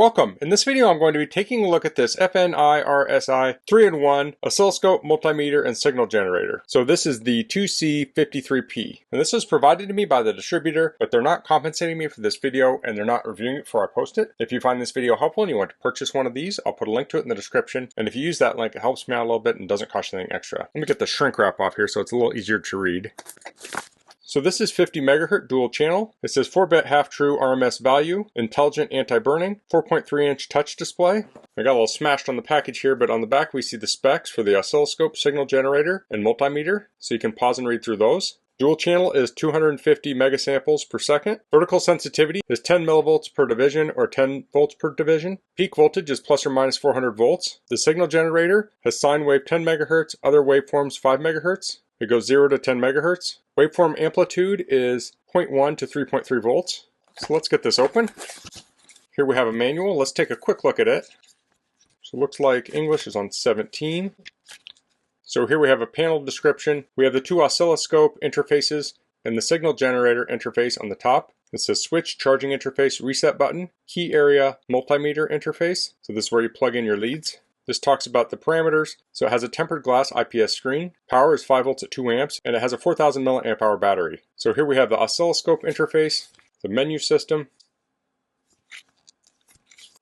Welcome! In this video I'm going to be taking a look at this FNIRSI 3-in-1 oscilloscope, multimeter, and signal generator. So this is the 2C53P. And this was provided to me by the distributor, but they're not compensating me for this video and they're not reviewing it before I post it. If you find this video helpful and you want to purchase one of these, I'll put a link to it in the description. And if you use that link, it helps me out a little bit and doesn't cost you anything extra. Let me get the shrink wrap off here so it's a little easier to read. So this is 50 megahertz dual channel. It says 4-bit half-true RMS value, intelligent anti-burning, 4.3-inch touch display. I got a little smashed on the package here, but on the back we see the specs for the oscilloscope, signal generator, and multimeter, so you can pause and read through those. Dual channel is 250 megasamples per second. Vertical sensitivity is 10 millivolts per division or 10 volts per division. Peak voltage is plus or minus 400 volts. The signal generator has sine wave 10 megahertz, other waveforms 5 megahertz. It goes 0 to 10 megahertz. Waveform amplitude is 0.1 to 3.3 volts. So let's get this open. Here we have a manual. Let's take a quick look at it. So it looks like English is on 17. So here we have a panel description. We have the two oscilloscope interfaces and the signal generator interface on the top. It says switch, charging interface, reset button, key area, multimeter interface. So this is where you plug in your leads. This talks about the parameters. So it has a tempered glass IPS screen. Power is 5 volts at 2 amps, and it has a 4,000 milliamp hour battery. So here we have the oscilloscope interface, the menu system.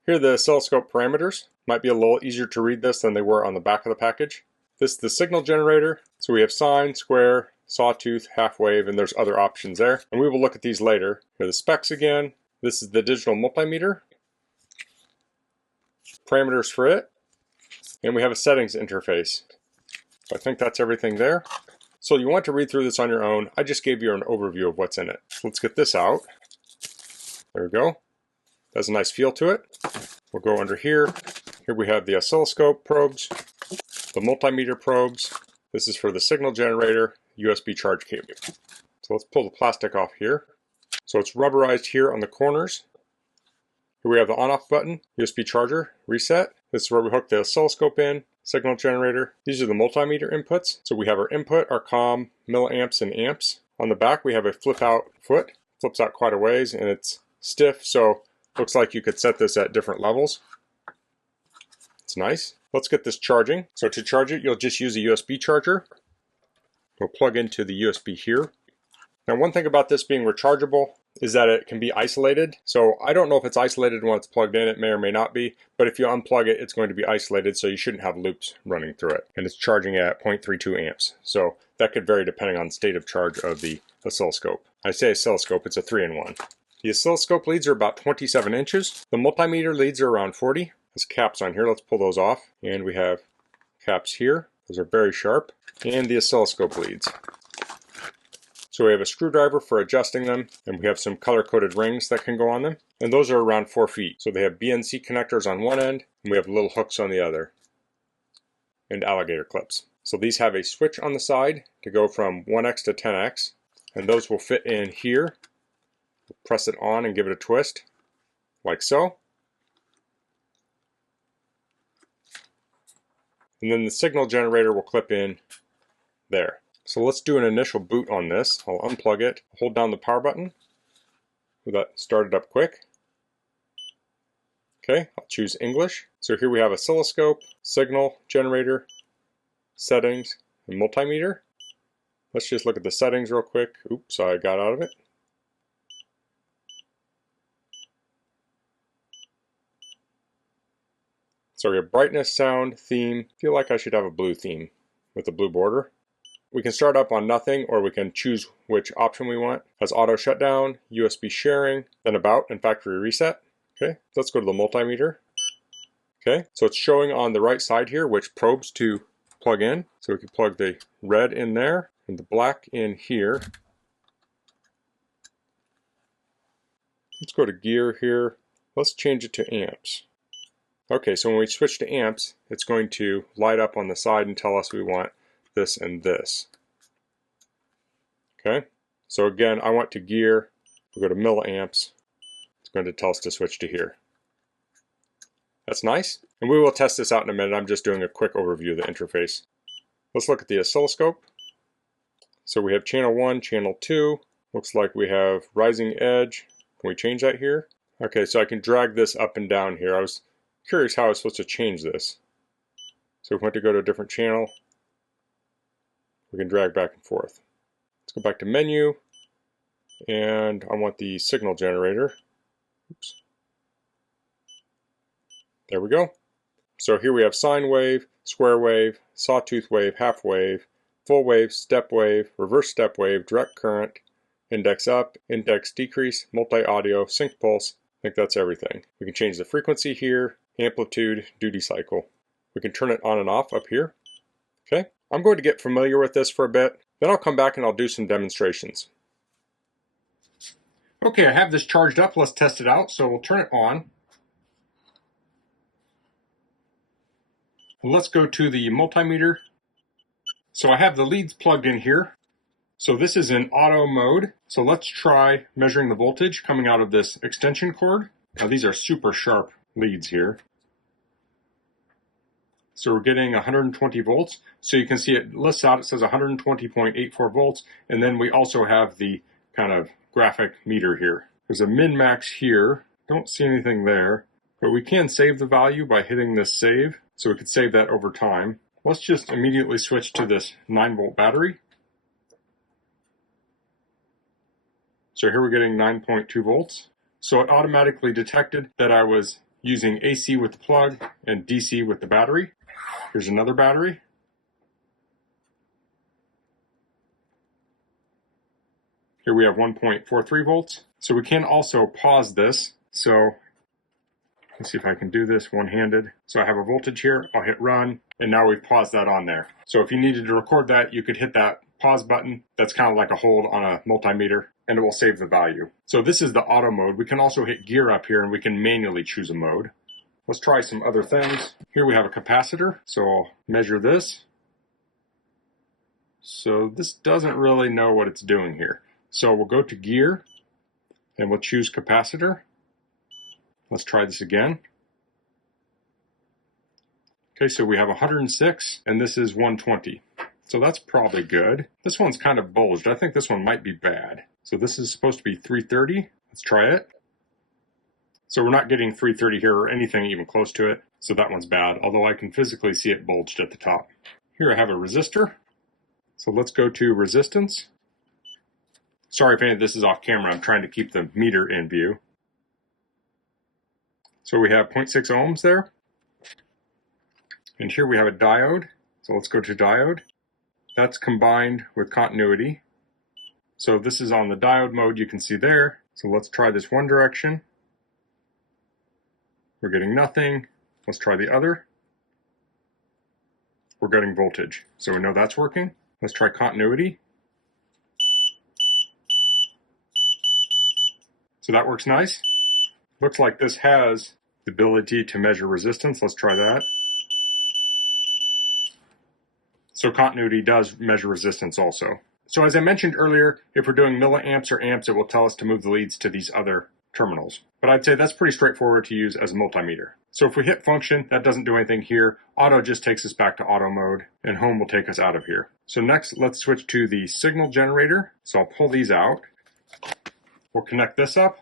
Here are the oscilloscope parameters. Might be a little easier to read this than they were on the back of the package. This is the signal generator. So we have sine, square, sawtooth, half wave, and there's other options there. And we will look at these later. Here are the specs again. This is the digital multimeter. Parameters for it. And we have a settings interface. So I think that's everything there. So you want to read through this on your own. I just gave you an overview of what's in it. So let's get this out. There we go. Has a nice feel to it. We'll go under here. Here we have the oscilloscope probes, the multimeter probes. This is for the signal generator, USB charge cable. So let's pull the plastic off here. So it's rubberized here on the corners. Here we have the on-off button, USB charger, reset. This is where we hook the oscilloscope in, signal generator. These are the multimeter inputs. So we have our input, our comm, milliamps, and amps. On the back we have a flip-out foot. Flips out quite a ways and it's stiff, so looks like you could set this at different levels. It's nice. Let's get this charging. So to charge it, you'll just use a USB charger. We'll plug into the USB here. Now one thing about this being rechargeable is that it can be isolated. So I don't know if it's isolated when it's plugged in, it may or may not be, but if you unplug it, it's going to be isolated, so you shouldn't have loops running through it. And it's charging at 0.32 amps. So that could vary depending on the state of charge of the oscilloscope. I say oscilloscope, it's a 3-in-1. The oscilloscope leads are about 27 inches. The multimeter leads are around 40. There's caps on here, let's pull those off. And we have caps here, those are very sharp. And the oscilloscope leads. So we have a screwdriver for adjusting them, and we have some color-coded rings that can go on them. And those are around 4 feet. So they have BNC connectors on one end, and we have little hooks on the other. And alligator clips. So these have a switch on the side to go from 1x to 10x. And those will fit in here. We'll press it on and give it a twist, like so. And then the signal generator will clip in there. So let's do an initial boot on this. I'll unplug it, hold down the power button. That started up quick. Okay, I'll choose English. So here we have oscilloscope, signal generator, settings, and multimeter. Let's just look at the settings real quick. Oops, I got out of it. So we have brightness, sound, theme. I feel like I should have a blue theme with a blue border. We can start up on nothing, or we can choose which option we want. It has auto shutdown, USB sharing, then about and factory reset. Okay, let's go to the multimeter. Okay, so it's showing on the right side here which probes to plug in. So we can plug the red in there and the black in here. Let's go to gear here. Let's change it to amps. Okay, so when we switch to amps, it's going to light up on the side and tell us we want this and this. Okay, so again, I want to gear. We'll go to milliamps. It's going to tell us to switch to here. That's nice. And we will test this out in a minute. I'm just doing a quick overview of the interface. Let's look at the oscilloscope. So we have channel 1, channel 2. Looks like we have rising edge. Can we change that here? Okay, so I can drag this up and down here. I was curious how I was supposed to change this. So if we want to go to a different channel, we can drag back and forth. Let's go back to menu, and I want the signal generator. Oops. There we go. So here we have sine wave, square wave, sawtooth wave, half wave, full wave, step wave, reverse step wave, direct current, index up, index decrease, multi-audio, sync pulse. I think that's everything. We can change the frequency here, amplitude, duty cycle. We can turn it on and off up here. Okay, I'm going to get familiar with this for a bit, then I'll come back and I'll do some demonstrations. Okay, I have this charged up. Let's test it out. So we'll turn it on. Let's go to the multimeter. So I have the leads plugged in here. So this is in auto mode. So let's try measuring the voltage coming out of this extension cord. Now these are super sharp leads here. So we're getting 120 volts. So you can see it lists out, it says 120.84 volts. And then we also have the kind of graphic meter here. There's a min-max here. Don't see anything there. But we can save the value by hitting this save. So we could save that over time. Let's just immediately switch to this 9-volt battery. So here we're getting 9.2 volts. So it automatically detected that I was using AC with the plug and DC with the battery. Here's another battery. Here we have 1.43 volts. So we can also pause this. So let's see if I can do this one-handed. So I have a voltage here, I'll hit run, and now we've paused that on there. So if you needed to record that, you could hit that pause button. That's kind of like a hold on a multimeter, and it will save the value. So this is the auto mode. We can also hit gear up here, and we can manually choose a mode. Let's try some other things. Here we have a capacitor, so I'll measure this. So this doesn't really know what it's doing here. So we'll go to gear, and we'll choose capacitor. Let's try this again. Okay, so we have 106, and this is 120. So that's probably good. This one's kind of bulged. I think this one might be bad. So this is supposed to be 330. Let's try it. So we're not getting 330 here or anything even close to it. So that one's bad, although I can physically see it bulged at the top. Here I have a resistor. So let's go to resistance. Sorry if any of this is off camera. I'm trying to keep the meter in view. So we have 0.6 ohms there. And here we have a diode. So let's go to diode. That's combined with continuity. So this is on the diode mode you can see there. So let's try this one direction. We're getting nothing. Let's try the other. We're getting voltage. So we know that's working. Let's try continuity. So that works nice. Looks like this has the ability to measure resistance. Let's try that. So continuity does measure resistance also. So as I mentioned earlier, if we're doing milliamps or amps, it will tell us to move the leads to these other terminals. But I'd say that's pretty straightforward to use as a multimeter. So if we hit function, that doesn't do anything here. Auto just takes us back to auto mode, and home will take us out of here. So next, let's switch to the signal generator. So I'll pull these out. We'll connect this up.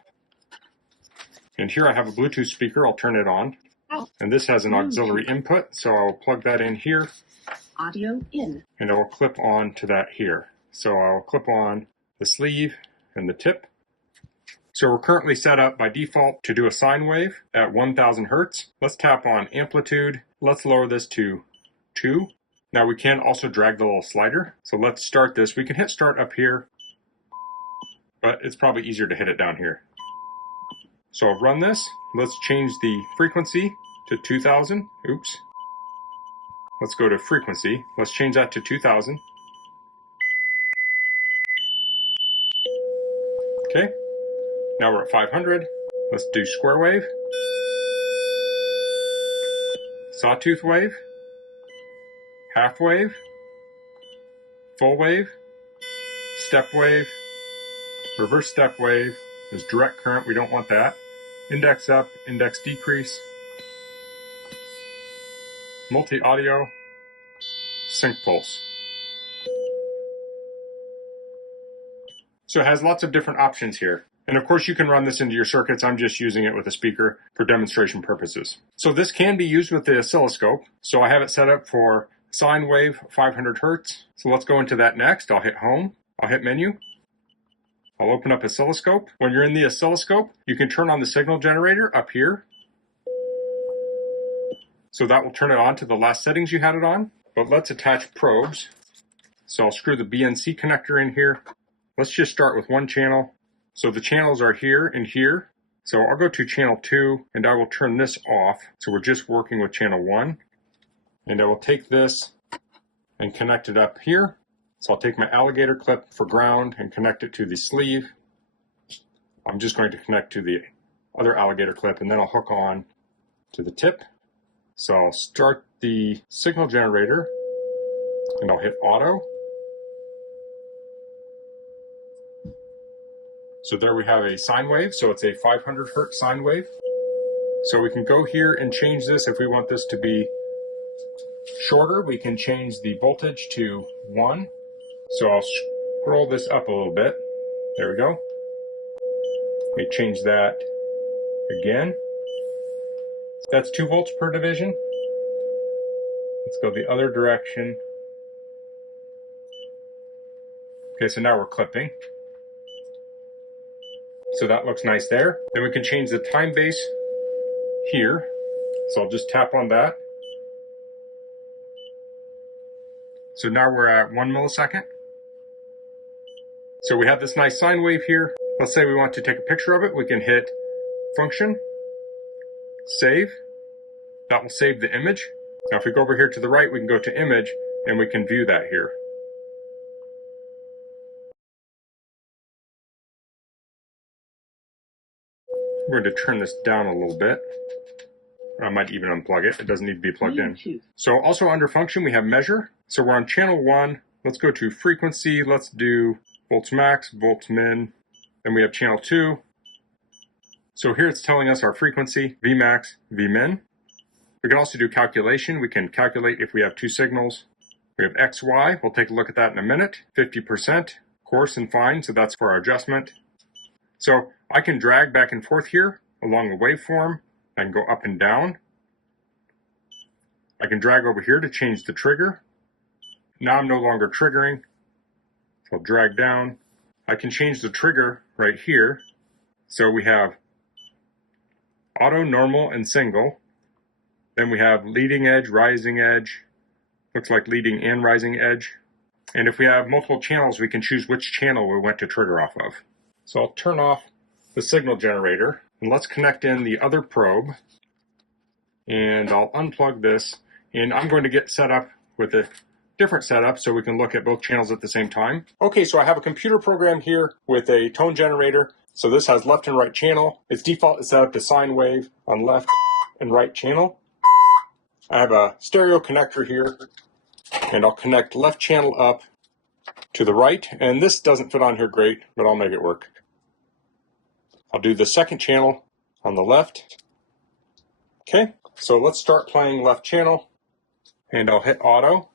And here I have a Bluetooth speaker. I'll turn it on. And this has an auxiliary input, so I'll plug that in here. Audio in. And I will clip on to that here. So I'll clip on the sleeve and the tip. So we're currently set up by default to do a sine wave at 1000 Hertz. Let's tap on amplitude. Let's lower this to 2. Now we can also drag the little slider. So let's start this. We can hit start up here, but it's probably easier to hit it down here. So I'll run this. Let's change the frequency to 2000. Oops. Let's go to frequency. Let's change that to 2000. Okay. Now we're at 500. Let's do square wave. Sawtooth wave. Half wave. Full wave. Step wave. Reverse step wave. There's direct current. We don't want that. Index up. Index decrease. Multi-audio. Sync pulse. So it has lots of different options here. And of course you can run this into your circuits. I'm just using it with a speaker for demonstration purposes. So this can be used with the oscilloscope. So I have it set up for sine wave 500 Hertz. So let's go into that next. I'll hit home. I'll hit menu. I'll open up oscilloscope. When you're in the oscilloscope, you can turn on the signal generator up here. So that will turn it on to the last settings you had it on. But let's attach probes. So I'll screw the BNC connector in here. Let's just start with one channel. So the channels are here and here. So I'll go to channel 2 and I will turn this off. So we're just working with channel 1. And I will take this and connect it up here. So I'll take my alligator clip for ground and connect it to the sleeve. I'm just going to connect to the other alligator clip and then I'll hook on to the tip. So I'll start the signal generator and I'll hit auto. So there we have a sine wave. So it's a 500 Hertz sine wave. So we can go here and change this if we want this to be shorter. We can change the voltage to 1. So I'll scroll this up a little bit. There we go. Let me change that again. That's 2 volts per division. Let's go the other direction. Okay, so now we're clipping. So that looks nice there. Then we can change the time base here. So I'll just tap on that. So now we're at 1 millisecond. So we have this nice sine wave here. Let's say we want to take a picture of it. We can hit function, save. That will save the image. Now if we go over here to the right, we can go to image and we can view that here. We're going to turn this down a little bit. I might even unplug it. It doesn't need to be plugged in. So also under function, we have measure. So we're on channel 1. Let's go to frequency. Let's do volts max, volts min. Then we have channel 2. So here it's telling us our frequency, Vmax, Vmin. We can also do calculation. We can calculate if we have 2 signals. We have XY. We'll take a look at that in a minute. 50%, coarse and fine. So that's for our adjustment. So I can drag back and forth here along the waveform. I can go up and down. I can drag over here to change the trigger. Now I'm no longer triggering. So I'll drag down. I can change the trigger right here. So we have auto, normal, and single. Then we have leading edge, rising edge. Looks like leading and rising edge. And if we have multiple channels, we can choose which channel we want to trigger off of. So I'll turn off the signal generator. And let's connect in the other probe. And I'll unplug this. And I'm going to get set up with a different setup so we can look at both channels at the same time. Okay, so I have a computer program here with a tone generator. So this has left and right channel. Its default is set up to sine wave on left and right channel. I have a stereo connector here. And I'll connect left channel up to the right. And this doesn't fit on here great, but I'll make it work. I'll do the second channel on the left. Okay, so let's start playing left channel. And I'll hit auto.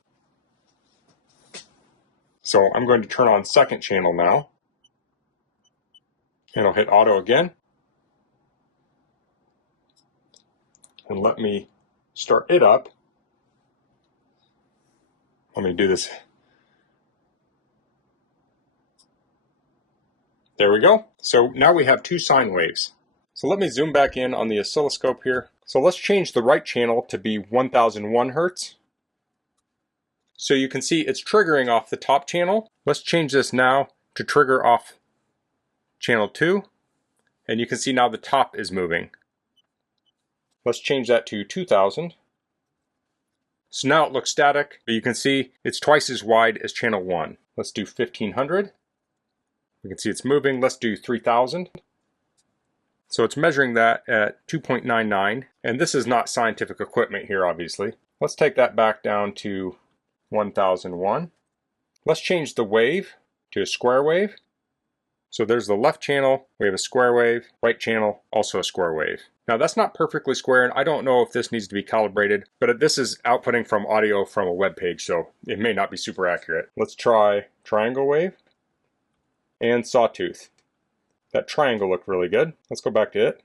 So I'm going to turn on second channel now. And I'll hit auto again. And let me start it up. Let me do this. There we go. So now we have 2 sine waves. So let me zoom back in on the oscilloscope here. So let's change the right channel to be 1001 Hertz. So you can see it's triggering off the top channel. Let's change this now to trigger off channel 2. And you can see now the top is moving. Let's change that to 2000. So now it looks static, but you can see it's twice as wide as channel 1. Let's do 1500. We can see it's moving. Let's do 3000. So it's measuring that at 2.99. And this is not scientific equipment here, obviously. Let's take that back down to 1001. Let's change the wave to a square wave. So there's the left channel, we have a square wave, right channel, also a square wave. Now that's not perfectly square, and I don't know if this needs to be calibrated, but this is outputting from audio from a web page, so it may not be super accurate. Let's try triangle wave and sawtooth. that triangle look really good. Let's go back to it.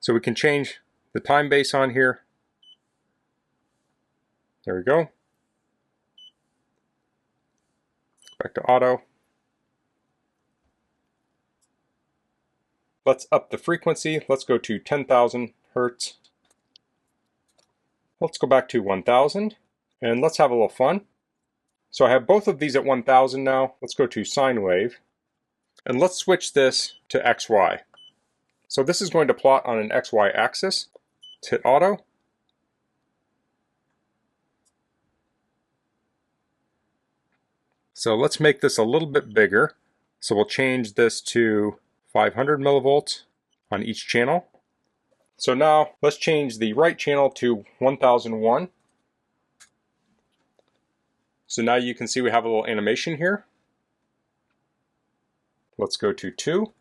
So we can change the time base on here. There we go. Back to auto. Let's up the frequency. Let's go to 10,000 Hertz. Let's go back to 1000 and let's have a little fun. So I have both of these at 1000 now. Let's go to sine wave and let's switch this to XY. So this is going to plot on an XY axis. Let's hit auto. So let's make this a little bit bigger. So we'll change this to 500 millivolts on each channel. So now let's change the right channel to 1001. So now you can see we have a little animation here. Let's go to 2.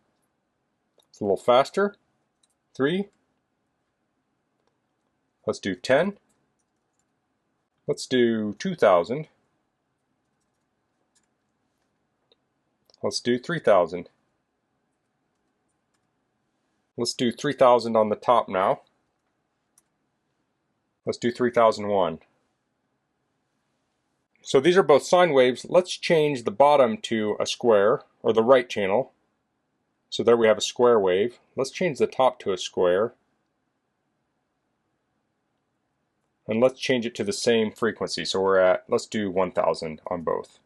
It's a little faster. 3. Let's do 10. Let's do 2000. Let's do 3000. Let's do 3000 on the top now. Let's do 3001. So these are both sine waves. Let's change the bottom to a square, or the right channel. So there we have a square wave. Let's change the top to a square. And let's change it to the same frequency. So we're at, let's do 1000 on both.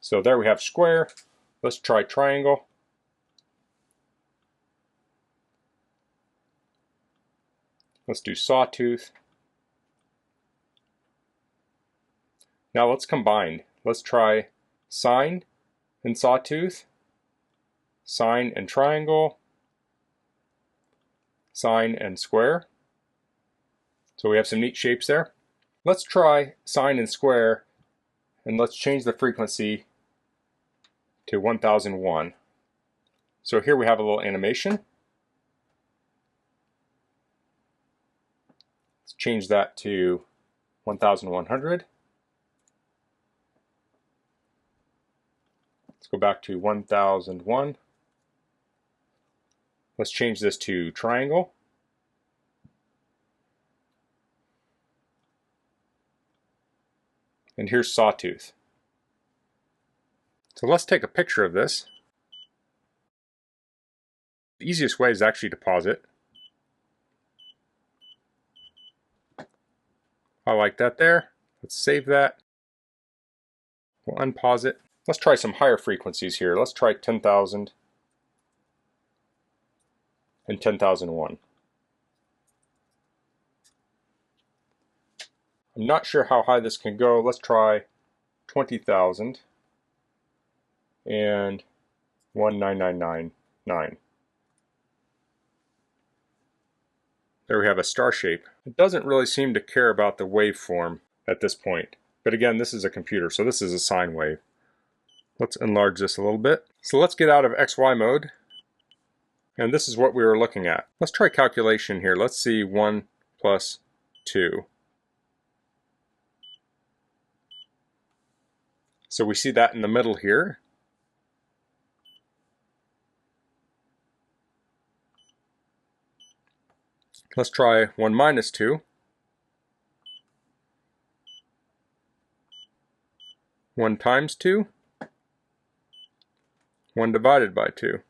So there we have square. Let's try triangle. Let's do sawtooth. Now let's combine. Let's try sine and sawtooth, sine and triangle, sine and square. So we have some neat shapes there. Let's try sine and square, and let's change the frequency to 1001. So here we have a little animation. Let's change that to 1100. Let's go back to 1001. Let's change this to triangle. And here's sawtooth. So let's take a picture of this. The easiest way is actually to pause it. I like that there. Let's save that. We'll unpause it. Let's try some higher frequencies here. Let's try 10,000 and 10,001. I'm not sure how high this can go. Let's try 20,000 and 19999. There we have a star shape. It doesn't really seem to care about the waveform at this point. But again, this is a computer, so this is a sine wave. Let's enlarge this a little bit. So let's get out of XY mode. And this is what we were looking at. Let's try calculation here. Let's see 1 plus 2. So we see that in the middle here. Let's try 1 minus 2. 1 times 2. 1 divided by 2.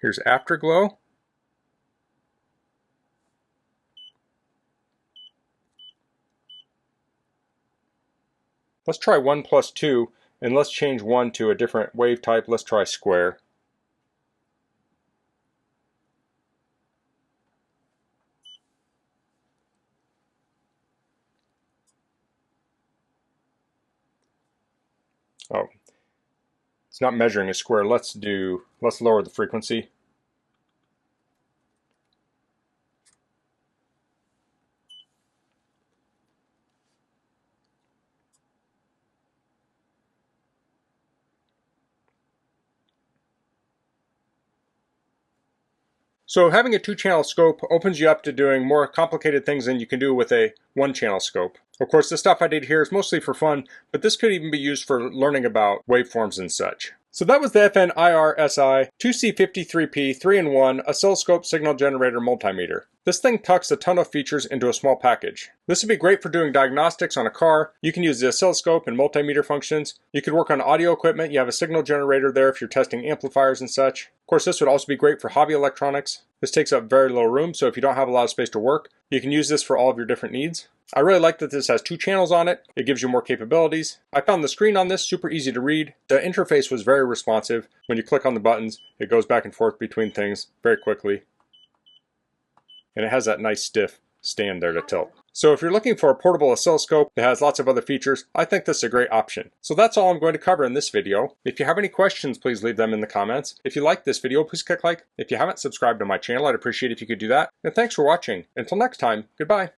Here's afterglow. Let's try 1 plus 2, and let's change 1 to a different wave type. Let's try square. Oh, it's not measuring a square. Let's lower the frequency. So having a 2-channel scope opens you up to doing more complicated things than you can do with a 1-channel scope. Of course, the stuff I did here is mostly for fun, but this could even be used for learning about waveforms and such. So that was the FNIRSI 2C53P 3-in-1 oscilloscope signal generator multimeter. This thing tucks a ton of features into a small package. This would be great for doing diagnostics on a car. You can use the oscilloscope and multimeter functions. You could work on audio equipment. You have a signal generator there if you're testing amplifiers and such. Of course, this would also be great for hobby electronics. This takes up very little room, so if you don't have a lot of space to work, you can use this for all of your different needs. I really like that this has 2 channels on it. It gives you more capabilities. I found the screen on this super easy to read. The interface was very responsive. When you click on the buttons, it goes back and forth between things very quickly. And it has that nice stiff stand there to tilt. So if you're looking for a portable oscilloscope that has lots of other features, I think this is a great option. So that's all I'm going to cover in this video. If you have any questions, please leave them in the comments. If you like this video, please click like. If you haven't subscribed to my channel, I'd appreciate it if you could do that. And thanks for watching. Until next time, goodbye.